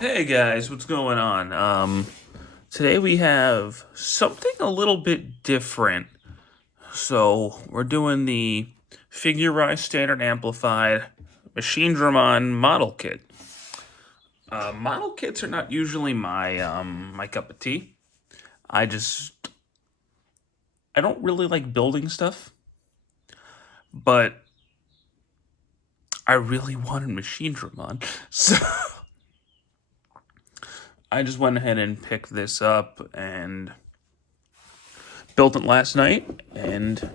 Hey guys, what's going on? Today we have something a little bit different. So we're doing the figurized standard amplified Machinedramon model kit. Model kits are not usually my cup of tea. I just I don't really like building stuff, but I really wanted Machinedramon, so I just went ahead and picked this up and built it last night and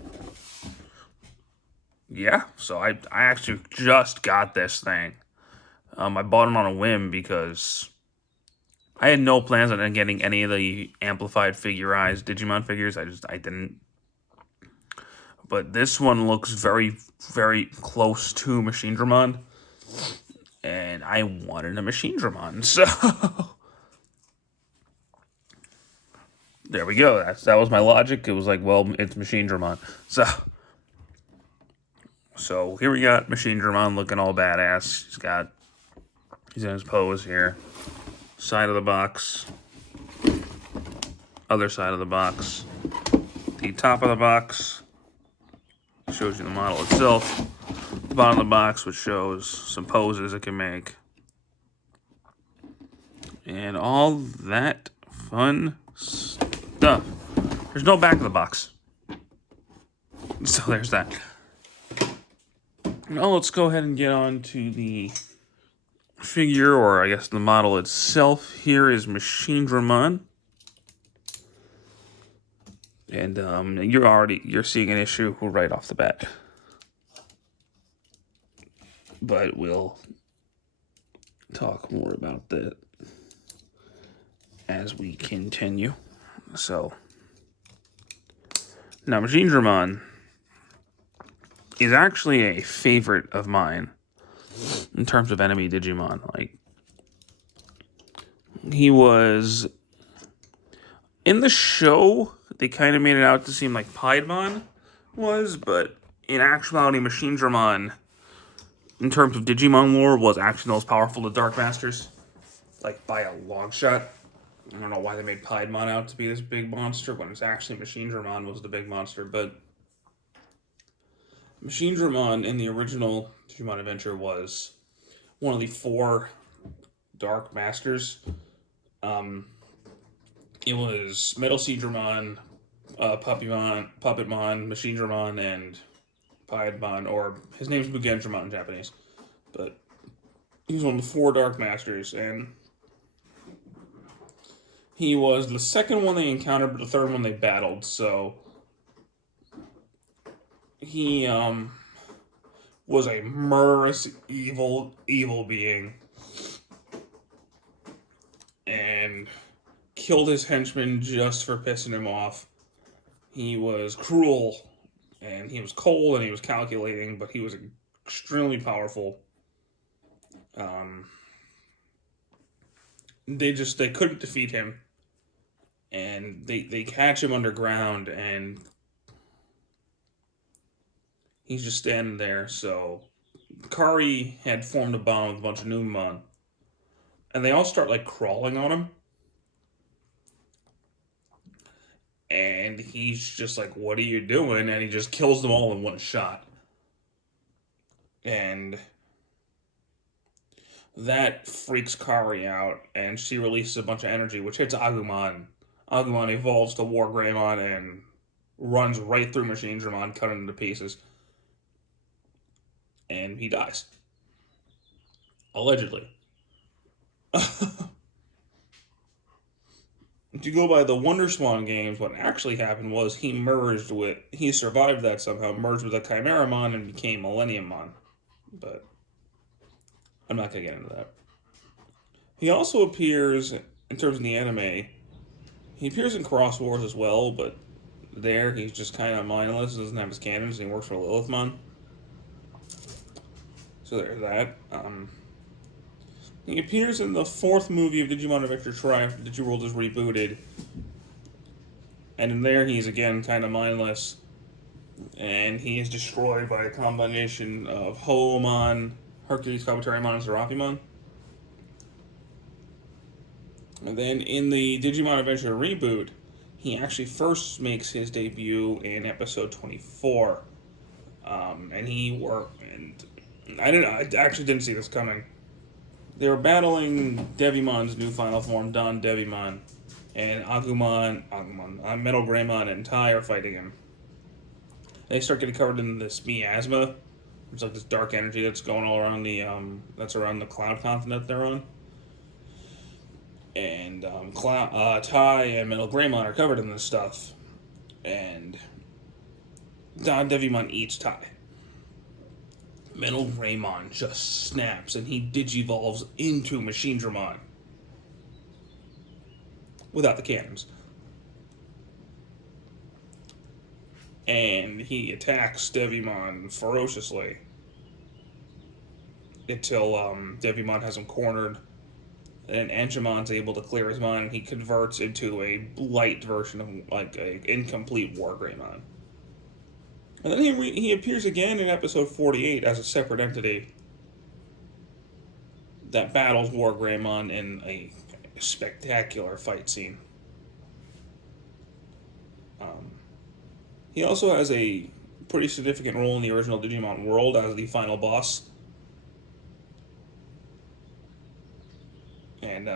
yeah, so I actually just got this thing. I bought it on a whim because I had no plans on getting any of the amplified figurized Digimon figures. I didn't. But this one looks very very close to Machinedramon, and I wanted a Machinedramon, so there we go. That was my logic. It was like, well, it's Machinedramon, so here we got Machinedramon looking all badass. He's in his pose here. Side of the box, other side of the box, the top of the box shows you the model itself, the bottom of the box which shows some poses it can make, and all that fun stuff. There's no back of the box, so there's that. Now let's go ahead and get on to the figure, or I guess the model itself. Here is Machinedramon. And you're seeing an issue right off the bat. But we'll talk more about that as we continue. So now Machinedramon is actually a favorite of mine in terms of enemy Digimon. Like, he was in the show, they kind of made it out to seem like Piedmon was, but in actuality, Machinedramon, in terms of Digimon lore, was actually the most powerful of Dark Masters, like by a long shot. I don't know why they made Piedmon out to be this big monster when it's actually Machinedramon was the big monster, but Machinedramon in the original Digimon Adventure was one of the four Dark Masters. It was Metal Seedramon, Puppetmon, Machinedramon, and Piedmon, or his name's Mugendramon in Japanese. But he was one of the four Dark Masters, and he was the second one they encountered, but the third one they battled. So he was a murderous, evil being, and killed his henchmen just for pissing him off. He was cruel, and he was cold, and he was calculating, but he was extremely powerful. They couldn't defeat him, and they catch him underground, and he's just standing there. So Kari had formed a bond with a bunch of Numemon, and they all start like crawling on him. And he's just like, what are you doing? And he just kills them all in one shot. And that freaks Kari out, and she releases a bunch of energy, which hits Agumon. Agumon evolves to War Greymon and runs right through Machinedramon, cut him into pieces. And he dies. Allegedly. If you go by the WonderSwan games, what actually happened was he survived that somehow, merged with a Chimeramon and became Millenniummon. But I'm not going to get into that. He also appears, in terms of the anime, he appears in Cross Wars as well, but there he's just kind of mindless, doesn't have his cannons, and he works for Lilithmon. So there's that. He appears in the fourth movie of Digimon Adventure Triumph. Digiworld is rebooted. And in there, he's again kind of mindless. And he is destroyed by a combination of Hoemon, Hercules, Kabuterimon, and Seraphimon. And then in the Digimon Adventure reboot, he actually first makes his debut in episode 24. And he worked, and I actually didn't see this coming. They were battling Devimon's new final form, Don Devimon, and Metal Greymon and Tai are fighting him. They start getting covered in this miasma. It's like this dark energy that's going all around that's around the cloud continent they're on. And Tai and Metal Greymon are covered in this stuff. And Don Devimon eats Tai. Metal Greymon just snaps and he digivolves into Machinedramon. Without the cannons. And he attacks Devimon ferociously. Until Devimon has him cornered. And Angemon's able to clear his mind, and he converts into a light version of like a incomplete War Greymon. And then he appears again in episode 48 as a separate entity that battles War Greymon in a spectacular fight scene. He also has a pretty significant role in the original Digimon world as the final boss. And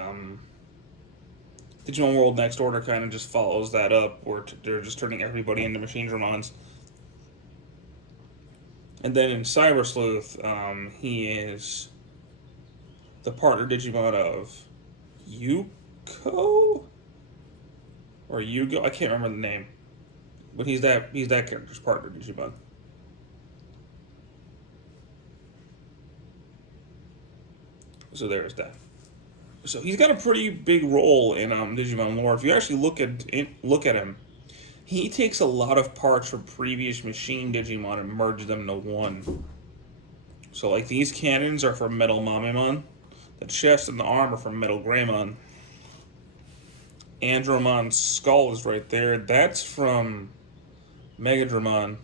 Digimon World Next Order kind of just follows that up, where they're just turning everybody into Machinedramons. And then in Cyber Sleuth, he is the partner Digimon of Yuko? Or Yugo? I can't remember the name. But he's that character's partner Digimon. So there's that. So he's got a pretty big role in Digimon lore. If you actually look at him, he takes a lot of parts from previous Machine Digimon and merges them into one. So like these cannons are from Metal Mamemon, the chest and the arm are from Metal Greymon. Andromon's skull is right there. That's from Megadramon.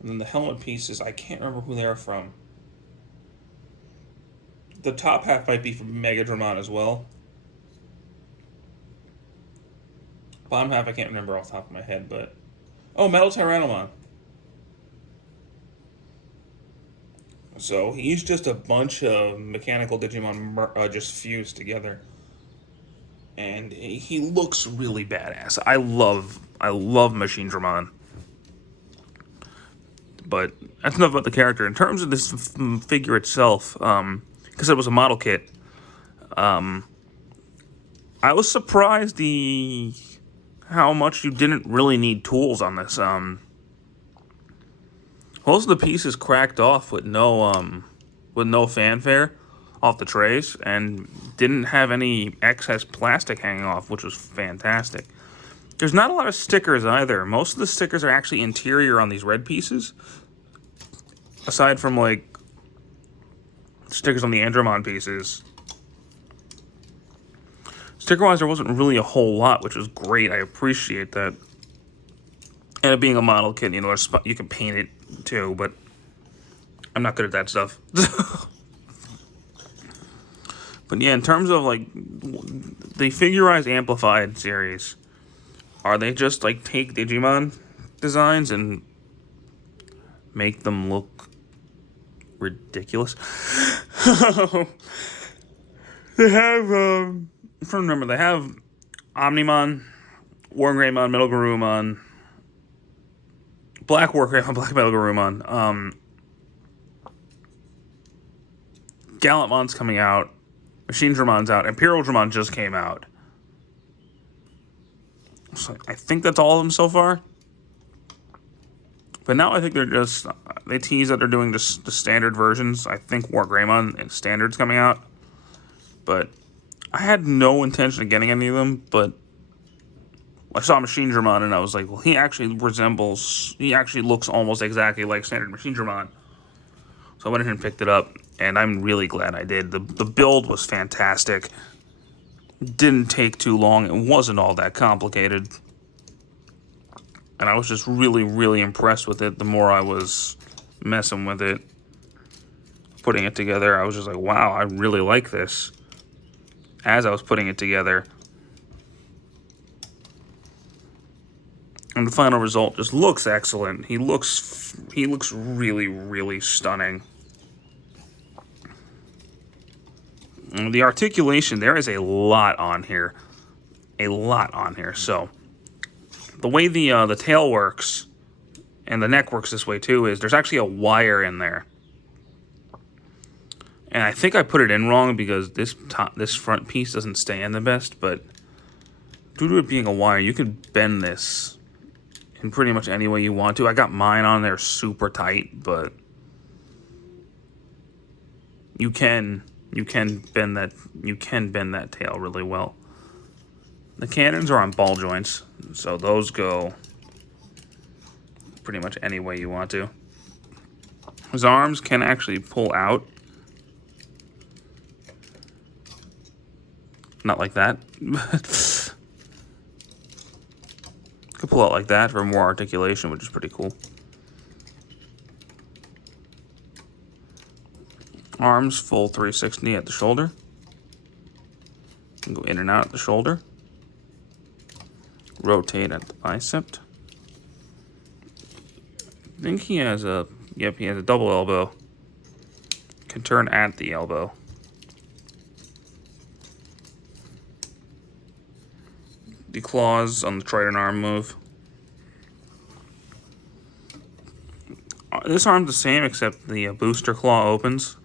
And then the helmet pieces, I can't remember who they're from. The top half might be from Megadramon as well. Bottom half I can't remember off the top of my head, but... Oh, Metal Tyrannomon. So he's just a bunch of mechanical Digimon just fused together. And he looks really badass. I love Machinedramon. But that's enough about the character. In terms of this figure itself, because it was a model kit, I was surprised how much you didn't really need tools on this. Most of the pieces cracked off with no fanfare off the trays, and didn't have any excess plastic hanging off, which was fantastic. There's not a lot of stickers either. Most of the stickers are actually interior on these red pieces, aside from like stickers on the Andromon pieces. Sticker-wise, there wasn't really a whole lot, which was great. I appreciate that. And it being a model kit, you know, you can paint it too, but I'm not good at that stuff. But yeah, in terms of like the Figurized Amplified series, are they just like take Digimon designs and make them look ridiculous? They have, I'm trying to remember, they have Omnimon, War Greymon, Metal Garurumon, Black War Greymon, Black Metal Garurumon, Gallantmon's coming out, Machinedramon's out, Imperial Dramon just came out. So I think that's all of them so far. But now I think they tease that they're doing the standard versions. I think War Greymon and Standard's coming out. But I had no intention of getting any of them, but I saw Machinedramon and I was like, well, he actually looks almost exactly like Standard Machinedramon. So I went ahead and picked it up, and I'm really glad I did. The build was fantastic. Didn't take too long. It wasn't all that complicated. And I was just really, really impressed with it the more I was messing with it, putting it together. I was just like, wow, I really like this. as I was putting it together. And the final result just looks excellent. He looks really, really stunning. And the articulation, there is a lot on here. A lot on here. So the way the tail works and the neck works this way too is there's actually a wire in there. And I think I put it in wrong because this front piece doesn't stay in the best, but due to it being a wire, you can bend this in pretty much any way you want to. I got mine on there super tight, but you can bend that tail really well. The cannons are on ball joints, so those go pretty much any way you want to. His arms can actually pull out. Not like that, but could pull out like that for more articulation, which is pretty cool. Arms full 360 at the shoulder. Go in and out at the shoulder. Rotate at the bicep. I think he has a, yep, he has a double elbow. Can turn at the elbow. The claws on the trident arm move. This arm's the same except the booster claw opens,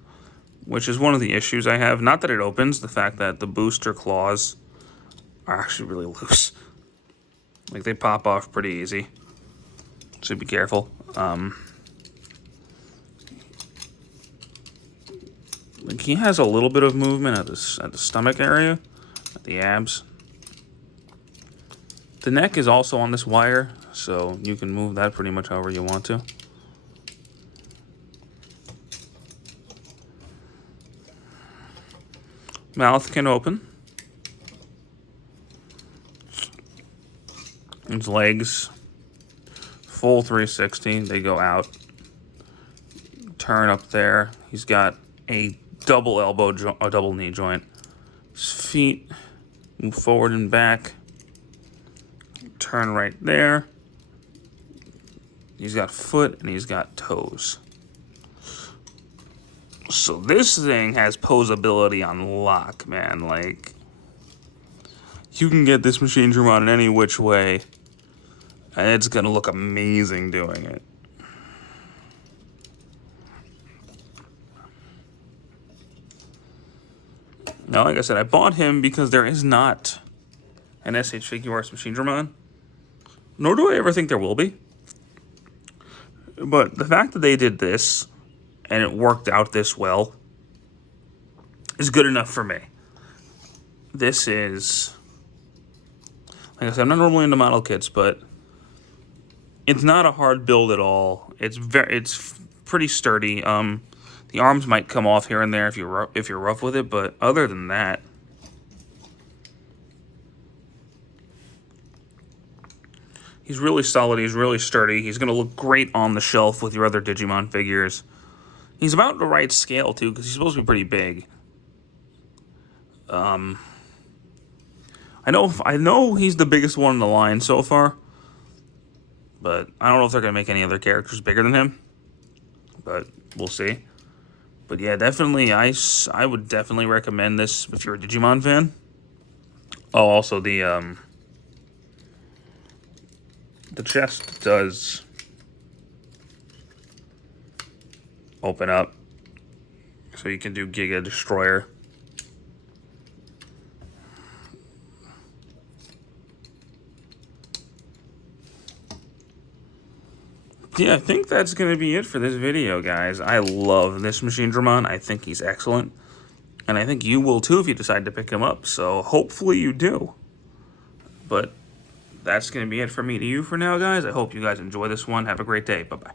which is one of the issues I have. Not that it opens, the fact that the booster claws are actually really loose. Like, they pop off pretty easy. So be careful. Like, he has a little bit of movement at the stomach area, at the abs. The neck is also on this wire, so you can move that pretty much however you want to. Mouth can open. His legs, full 360, they go out. Turn up there. He's got a double elbow, a double knee joint. His feet move forward and back. Turn right there. He's got foot and he's got toes. So this thing has posability on lock, man. Like, you can get this Machinedramon in any which way, and it's gonna look amazing doing it. Now, like I said, I bought him because there is not an SH Figure Arts Machinedramon. Nor do I ever think there will be. But the fact that they did this, and it worked out this well, is good enough for me. This is, like I said, I'm not normally into model kits, but it's not a hard build at all. It's pretty sturdy. The arms might come off here and there if you're rough with it, but other than that, he's really solid. He's really sturdy. He's going to look great on the shelf with your other Digimon figures. He's about the right scale, too, because he's supposed to be pretty big. I know he's the biggest one in the line so far, but I don't know if they're going to make any other characters bigger than him, but we'll see. But yeah, definitely, I would definitely recommend this if you're a Digimon fan. Oh, also the chest does open up, so you can do Giga Destroyer. Yeah, I think that's going to be it for this video, guys. I love this Machinedramon. I think he's excellent. And I think you will too if you decide to pick him up. So hopefully you do. But that's going to be it from me to you for now, guys. I hope you guys enjoy this one. Have a great day. Bye-bye.